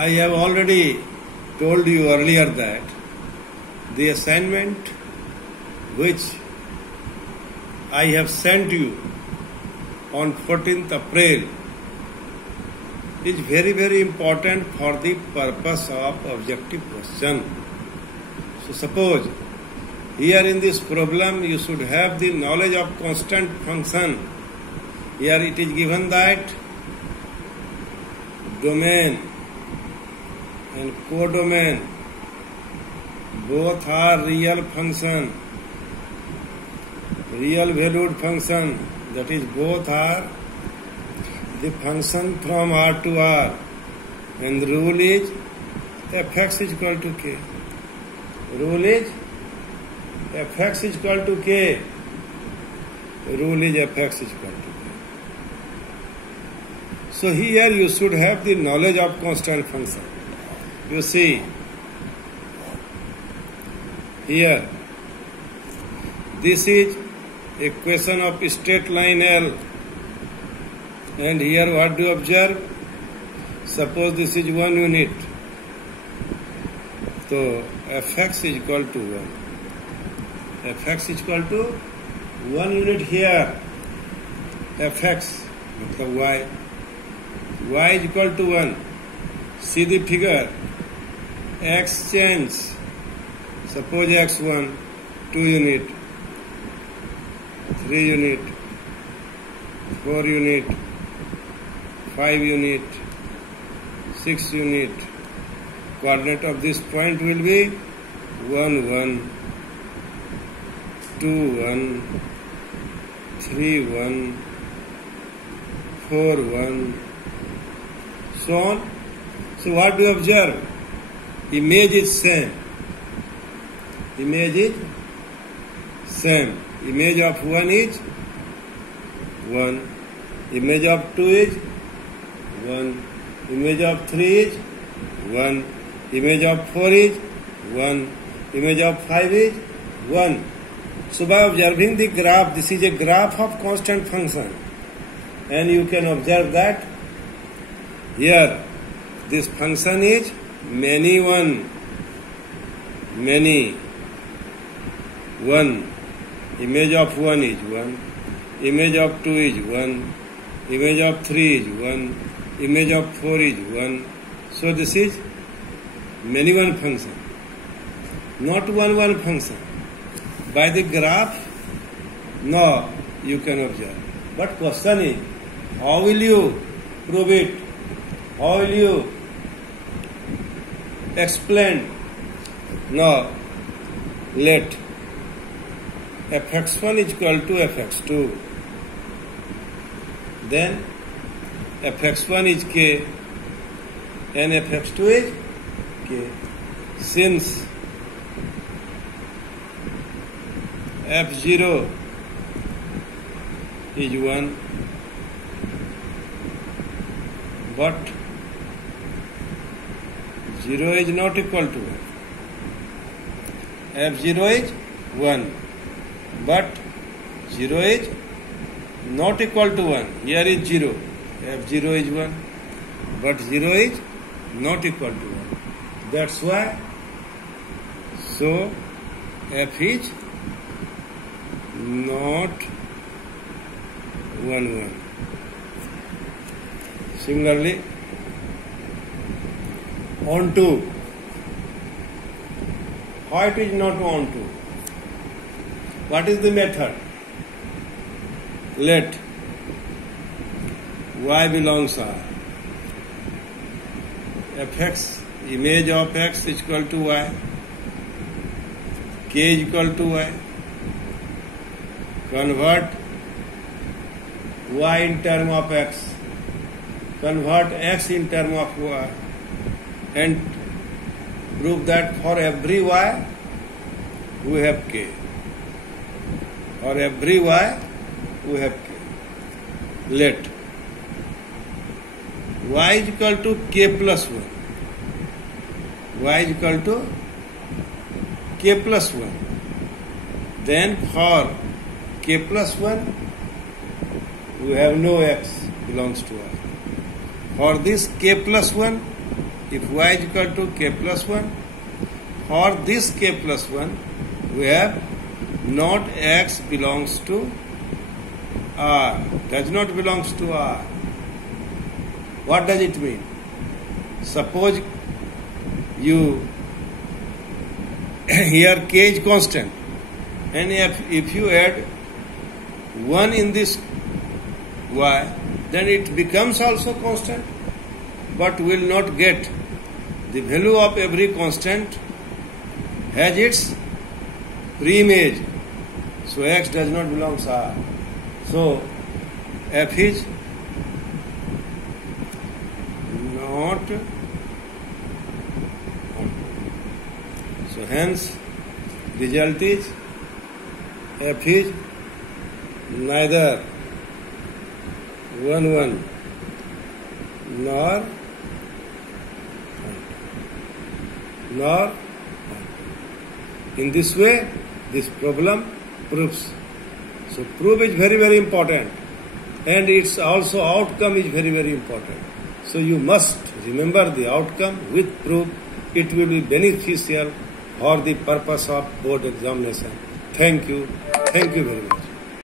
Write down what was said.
I have already told you earlier that the assignment which I have sent you on 14th April is very, very important for the purpose of objective question. So suppose here in this problem you should have the knowledge of constant function. Here it is given that domain and codomain both are real function, real valued function, that is both are the function from R to R, and the rule is fx is equal to k. Rule is fx is equal to k. Rule is fx is equal to k. So here you should have the knowledge of constant function. You see, here this is equation of straight line L, and here what do you observe? Suppose this is 1 unit, so fx is equal to 1. Fx is equal to 1 unit here. Fx मतलब y. Y is equal to 1. See the figure. X change. Suppose x1 2 unit, 3 unit, 4 unit, 5 unit, 6 unit. Coordinate of this point will be 1 1, 2 1, 3 1, 4 1, so on. So what do you observe? Image is same. Image is same. Image of 1 is 1. Image of 2 is 1. Image of 3 is 1. Image of 4 is 1. Image of 5 is 1. So by observing the graph, this is a graph of constant function. And you can observe that here this function is many 1. Many 1. Image of 1 is 1. Image of 2 is 1. Image of 3 is 1. Image of 4 is 1. So this is many 1 function, not 1 1 function. By the graph, no, you can observe. But question is, how will you prove it? How will you explain? No, let fx1 is equal to fx2. Then fx1 is k and fx2 is k. Since f0 is 1, but 0 is not equal to 1. f0 is 1, but 0 is not equal to 1. Here is 0. f0 is 1, but 0 is not equal to 1. That's why. So f is not 1 1. Similarly, on 2. Why it is not on 2? What is the method? Let y belongs R. fx, image of x is equal to y. K is equal to y. Convert y in term of x. Convert x in term of y. And prove that for every y, we have k. For every y, we have k. Let y is equal to k plus 1. Y is equal to k plus 1. Then for k plus 1, we have no x belongs to R. For this k plus 1, if y is equal to k plus 1, for this k plus 1, we have not x belongs to R, does not belongs to R. What does it mean? Suppose you, here k is constant, and if you add 1 in this y, then it becomes also constant, but will not get. The value of every constant has its pre-image, so x does not belong to R. So f is not, so hence result is f is neither 1 1 nor in this way this problem proves. So proof is very, very important, and its also outcome is very, very important. So you must remember the outcome with proof. It will be beneficial for the purpose of board examination. Thank you very much.